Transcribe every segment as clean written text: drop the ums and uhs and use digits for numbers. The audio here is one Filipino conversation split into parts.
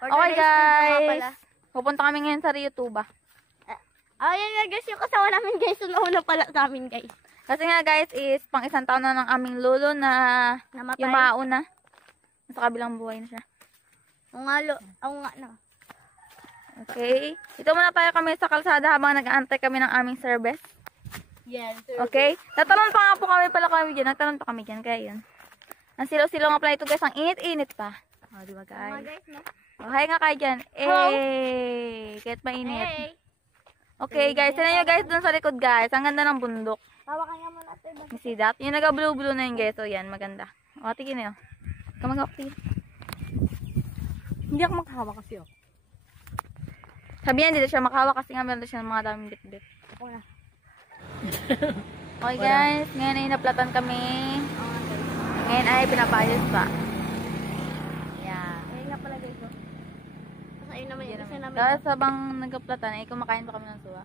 Okay guys, pupunta kami ngayon sa Rio Tuba. Ayan nga guys, yung kasama namin guys, una pala sa amin guys. Kasi nga guys is pang isang taon na ng aming lolo na Namatay. yung mauna. Nasa kabilang buhay na siya. Oo nga na. Okay. Dito muna tayo kami sa kalsada habang nag-aantay kami ng aming service. Yes. Okay. Tatalon pa nga po kami dyan. Nagtalon pa kami dyan. Kaya yun. Ang silaw-silaw nga pala ito guys. Ang init-init pa. O, diba guys? Guys, no? O, hi nga kayo dyan. Kahit mainit. Hey. Okay guys. Tinan nyo guys dun sa likod guys. Ang ganda ng bundok. Tawakan nga muna natin. You see that? Yung naga-blue-blue na yun guys. So yan. Maganda. O, tigin na yun. Kamagawak tigin. Hindi ako maghawa kasi oh. Sabihan dito siya makahawa kasi nga meron siya ng mga daming bit-bit. Ako na. Okay guys, ngayon ay naplatan kami. Ngayon ay pinapayos pa. Yeah. Ayun nga pala guys oh. Kasi ayun naman yung isa namin. Tapos habang nagkaplatan ay kumakain pa kami ng suwa.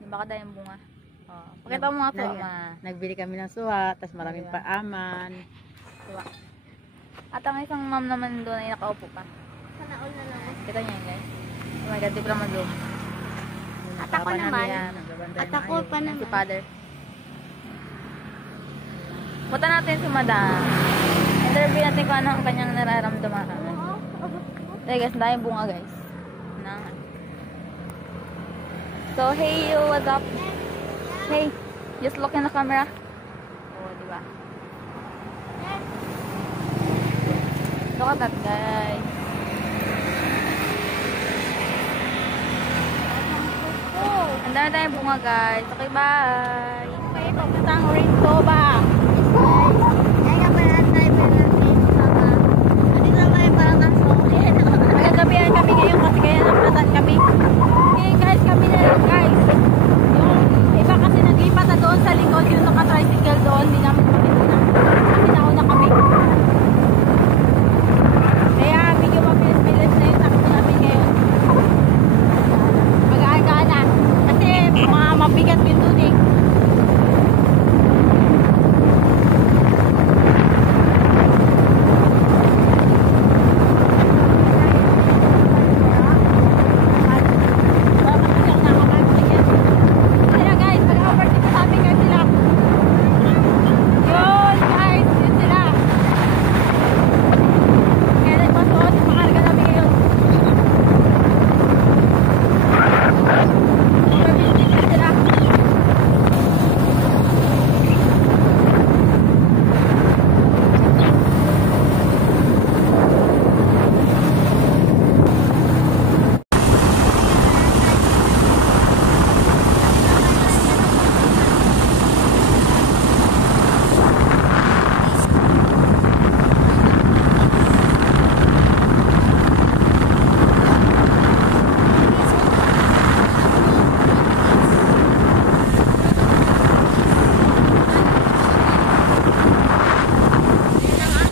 Yung baka dahil yung bunga. Oh, pakita mo nga suwa ma. Nagbili kami ng suha, tapos maraming paaman. Suwa. At ang isang ma'am naman doon ay nakaupo pa. Sana all na lang. Kita niyo yan guys. Oh my god, di pa naman zoom. At ako naman. At ako pa naman. Si father. Punta natin si madam. Interview natin kung ano ang kanyang nararamdaman. Okay guys, dahil bunga guys. So hey you, what's up? Hey, just look in the camera. Oh, diba? Look at that guys. Ang dami tayong bunga guys. Okay, bye. Okay, papuntang Rio Tuba.